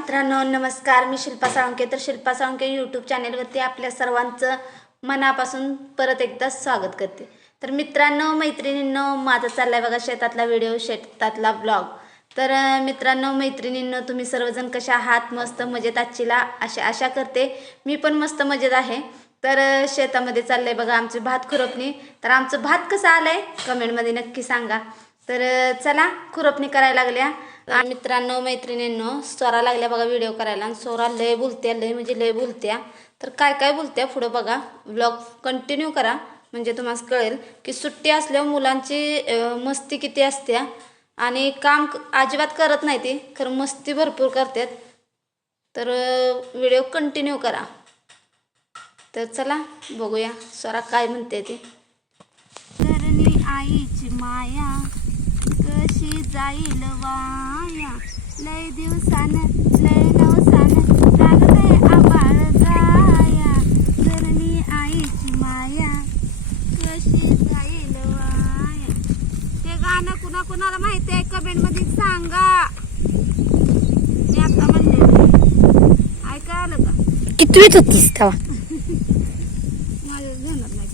मित्रांनो नमस्कार. मी शिल्पा साळुंके. तर शिल्पा साळुंके यूट्यूब चॅनेलवरती आपल्या सर्वांचं मनापासून परत एकदा स्वागत करते. तर मित्रांनो मैत्रिणींनो माझा चाललाय बघा शेतातला व्हिडिओ शेतातला ब्लॉग तर मित्रांनो मैत्रिणींनो तुम्ही सर्वजण कशा आहात? मस्त मजेत आजचीला अशा आशा करते. मी पण मस्त मजेत आहे. तर शेतामध्ये चाललंय बघा आमचे भात खुरपणी. तर आमचं भात कसं आहे कमेंटमध्ये नक्की सांगा. तर चला खुरपणी करायला लागल्या. तर मित्रांनो मैत्रिणींनो स्वरा लागल्या बघा व्हिडिओ करायला. आणि स्वरा लय बोलत्या लय म्हणजे लय बोलत्या. तर काय काय बोलत्या पुढं बघा. ब्लॉग कंटिन्यू करा. म्हणजे तुम्हाला कळेल की सुट्टी असल्यावर मुलांची मस्ती किती असत्या. आणि काम अजिबात करत नाही ती खरं मस्ती भरपूर करतात तर व्हिडिओ कंटिन्यू करा. तर चला बघूया स्वरा काय म्हणते ती. आई आईची माया जाईल वाया. लय दिवसान लय नवसान लागलंय आबाळ गाया करणी आईची माया कशी जाईल वाया? ते गाणं कुणा कुणाला माहिती आहे? कमेंटमध्ये सांगा. मी आता म्हणले ऐका आलं का? कितवीत होतीस तेव्हा? माझ्या घेणार नाही?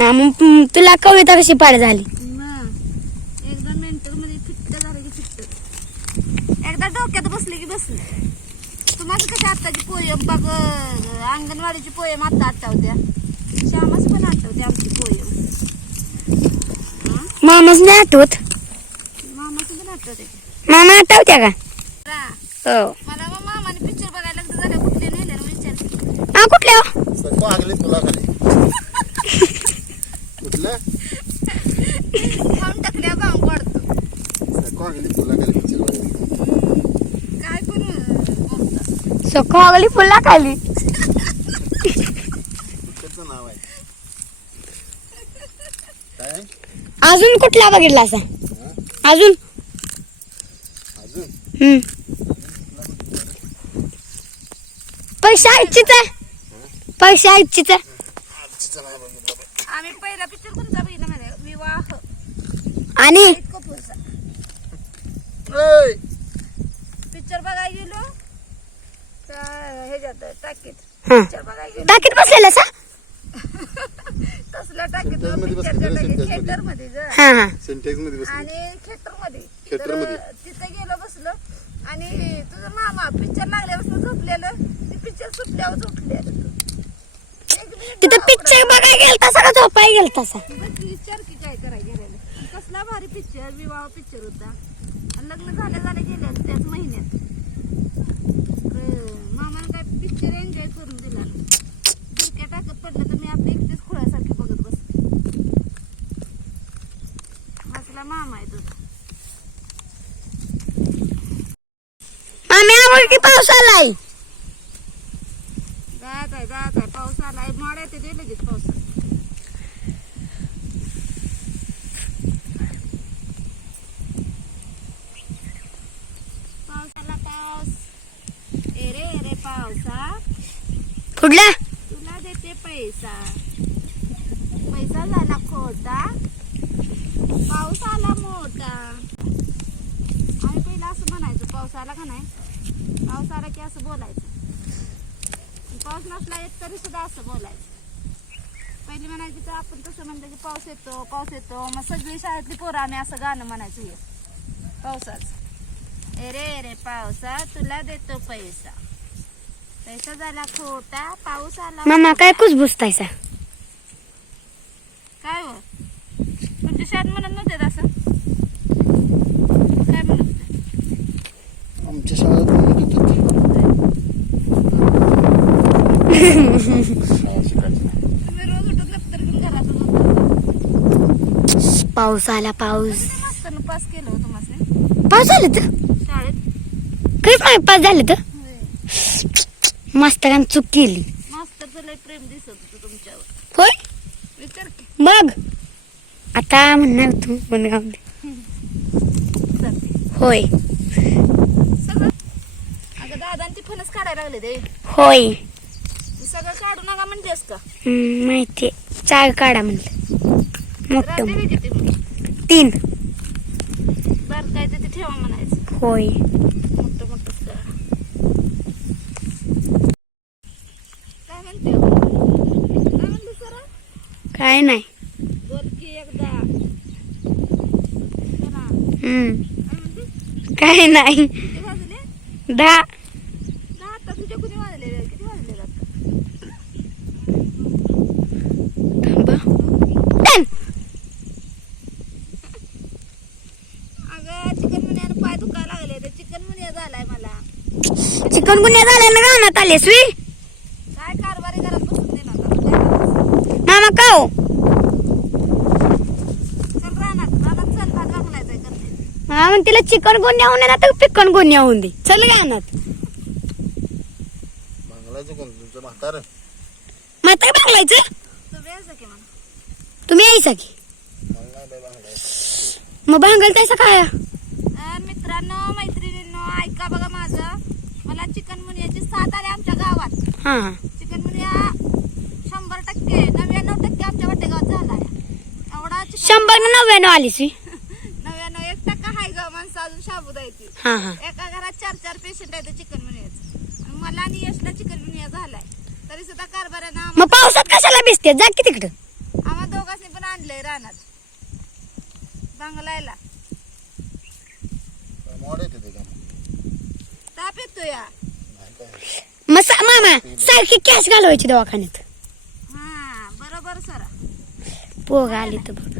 हा, तुला कविता कशी पाठ झाली मग एकदा मेंटलमध्ये फिट्ट झालं की फिट्ट एकदा डोक्यात बसले की बसले. तुम्हाला कशी आत्ताची पोयम बघ अंगणवाडीची पोयम आता आठवत्या श्यामाची पण आठवते आमची पोयम. मामाच नाही आठवत. मामाची पण आठवते मामा आठवत्या का? हो. मला मग मामाने पिक्चर बघायला लागलं झालं कुठले नेले विचार. हा कुठल्या हो? सको आगली तुला खाली कुठलं खाऊन टाकल्या भाऊ पडतो सको आगली तुला खाली पिक्चर बघायला. काय पण अं, सखोली फुला खाली पिक्चरचं नाव आहे काय अजून कुठला बघितला असा? अजून? अजून हम्म. पैसा इच्छित आहे पैसा इच्छित आहे आजचं नाही बघितलं बघ. आम्ही पहिला पिक्चर कोणता बघितला माहिती विवाह. आणि? कपूरचा पिक्चर बघायला गेलो. टाकीत. हा. पिक्चर टाकीत बसलेला सा तसल्या टाकीत मध्ये पिक्चर बसलेलं, theater मध्ये. थिएटरमध्ये ग. हा हा. सिंटेक्समध्ये बसली आणि थिएटरमध्ये Theater तर मध्ये. तिथे गेलो बसलो. आणि तुझं मामा पिक्चर लागल्यापासून झोपलेलं. ते पिक्चर सुटल्यावर उठलेलं एक तिथं पिक्चर बघायला गेलता का झोपाय गेलता सा बघ की विचार की काय करायला गेलेलं. कसला भारी पिक्चर विवाह पिक्चर होता. आणि लग्न झाल्या झाल्या गेल्या त्याच महिन्यात. पिक्चर एन्जॉय करून दिला डोक्या टाकत पडलं तर मी आपली एकटीच खोळ्यासारखी बघत बसते. हसला मामा आहे तुझा आम्ही आवड की पाऊस आलाय. जात आहे जात आहे. पाऊस आलाय. मोड येते ते लगेच पाऊस पावसाला पाऊस. रे ए रे पावसा. कुठला तुला देते पैसा. पैसा झाला खोटा. पाऊस आला मोठा. आम्ही पहिला असं म्हणायचो पाऊस आला का नाही? पाऊस आला की असं बोलायचं. पाऊस नसला येत तरी सुद्धा असं बोलायचं. पहिली म्हणायची तर आपण तसं म्हणलं की पाऊस येतो पाऊस येतो. मग सगळी शाळेतली पोरं आम्ही असं गाणं म्हणायचं हे. पावसाचं. ए रे ए रे पावसा तुला देतो पैसा. पैसा झाला खोटा पाऊस आला मामा काय कुसबुसतायसा काय हो? तुमच्या शाळेत म्हणत नव्हते असं काय म्हणत होते? आमच्या शाळेत म्हणत होते शाळा शिकायची नाही. तुम्ही रोज उठून दप्तर घेऊन घरात होतो. पाऊस आला पाऊस. मास्तरनं पास केलं होतं तुम्हाला पाऊस झालं तर? खरंच नाही पास झालं तर. मास्तरांनी चूक केली. मास्तरचं लय प्रेम दिसत होतं तुमच्यावर. होय? विचार की. बघ आता म्हणणार तू पण राहू दे. होय. सगळं? अगं दादा ती फणस काढायला लागले ते. होय. ते सगळं काढू नका म्हणतेस का? हम्म, माहितीये. चार काढा म्हणलं. मोठं बी किती मग तीन. बारकाय ते ठेवा म्हणायचं. होय मोठं मोठंच करा काय म्हणते काय म्हणते सर काय नाही. हम्म. काय नाही. दहा. दहा आता तुझ्या कुणी वाजले? किती वाजले मामा का हो हा मग तिला चिकन गुन्हे होऊन ना तर पिकन गुन्हे होऊन दे. चल कोण? तुमचं म्हातार. काय बांगलायचं? तू वेळच की म्हणा तुम्ही यायचा की? बांगलायचं मग भांगल तसं काय? अं, मित्रांनो मैत्रिणींनो ऐका बघा माझं. मला चिकन मुनियाची साथ आली आमच्या गावात. हा. हा चिकन मुनिया शंभर टक्के नव्याण्णव टक्के झालाय. एवढा शंभर ना नव्याण्णव आलीस वी. नव्याण्णव एक टक्का हाय ग माणसं अजून आहे ती. हा हा. एका घरात चार चार पेशंट आहेत चिकन मुनियाचं आणि मला आणि यशला चिकन मुनिया झालाय. तरी सुद्धा कारभारानं मग पावसात कशाला भिजते? जा की तिकडं. आम्हा दोघांनी पण आणलंय रानात. बांगलायला. येते का? ताप येतो या नाही काय. मग सा- मामा सारखी कॅश घालवायची दवाखान्यात हा बरोबर सर पोग आली तर बघ!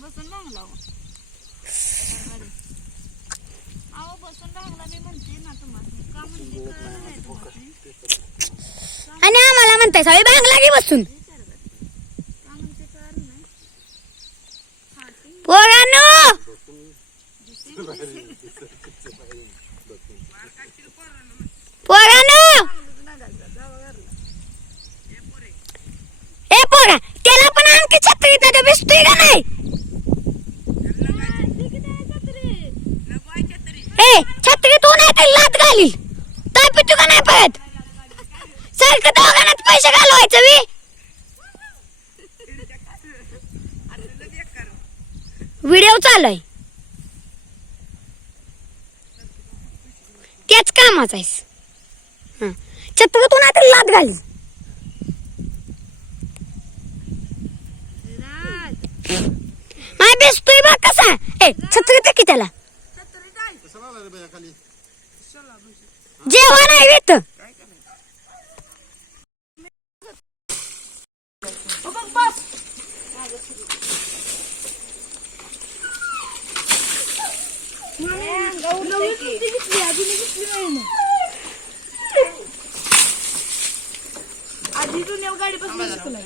बसून. अहो बसून मी म्हणते ना तुम्हाला. का म्हणते कळलं नाही तुम्हाला? आणि आम्हाला म्हणताय सगळे भांगला की बसून पोरानो! पोरानो ए पोरा त्याला पण आणखी छत्री तर भिजतोय का नाही? ए छत्री तू नाही तर लात घालील? काय पितू का नाही पळत सारखं दवाखान्यात पैसे घालवायचं मी व्हिडिओ चालू आहे त्याच कामाचा आहेस. हं. छत्री नाही तर लात घाली. माय बेसतोय बा कसा? ए छत्री तर की त्याला कशाला आला रे बाया खाली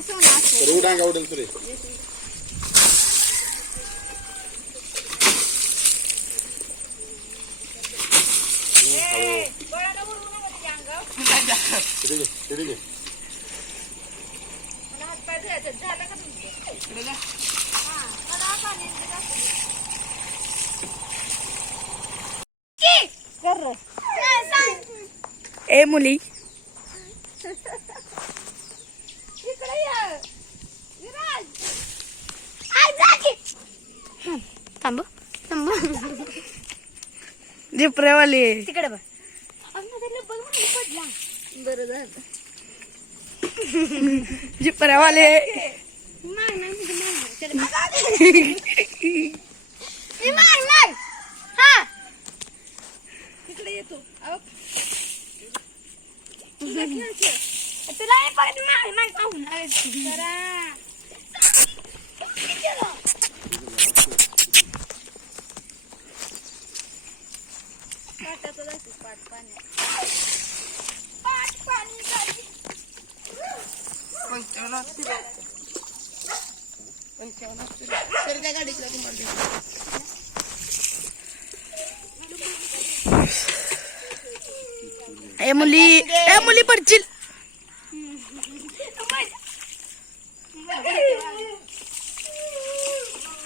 जेवण आहे येत तर उडांगा उडेल तुरे तिथे थांब थांब. तिकडे बघ. बरं झालं. जिपरेवाले तिकडे येतो अहो, तुला हे परत माग माग पाहून पाटाचं जायचं पाट पाण्यात पाट पाणी जायचं. ए मुली ए मुली पडशील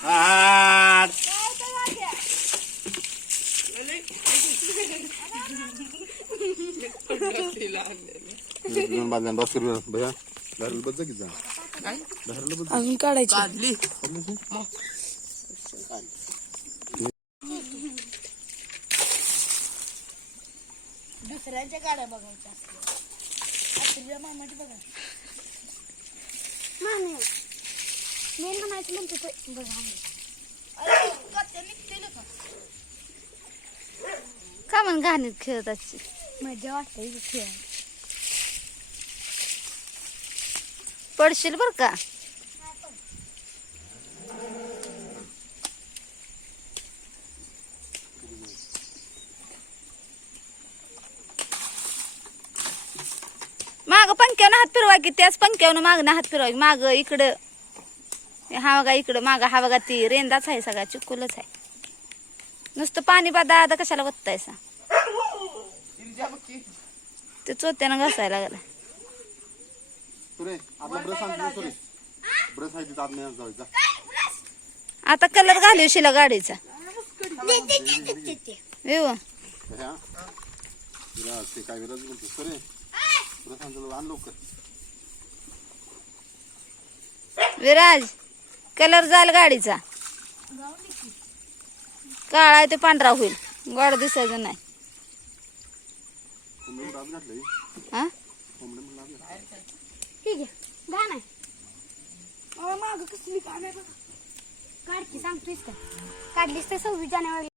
आठ. दोन बाजल्या बस जा की जा. अजून काढायची. काढली. दुसऱ्यांच्या गाड्या बघायच्या आपल्या मामाची बघा. मेन म्हणायचं म्हणते ते बघा का? म्हण घाणीत खेळत असते मजा वाटते इथे पडशील बर का? माग पंख्यानं हात फिरवा की त्याच पंख्यावनं मागणं हात फिरवा माग इकडं. हा बघा इकडं माग हा बघा ती रेंदाच आहे सगळा चिकुलच आहे. नुसतं पाणी बादा आता कशाला बघतायसा? ते चोत्यानं घासायला लागला. सुरे आपला ब्रश आणतो सुरे ब्रश आहे तिथं आत कलर घालू शिला गाडीचा. येऊ. भैया तिला ते काय विराज बोलतो सुरे ब्रश आणतो आण लवकर. विराज कलर जाईल गाडीचा. काळा आहे ते पांढरा होईल. गोड दिसायचं नाही. हा कोंबडी म्हणलं आत घातलंय. ठीक आहे. गाणं आहे माग कसली गाणं आहे बघा. काढ की सांगतोयस का? काढलीस तर सव्वीस जानेवारी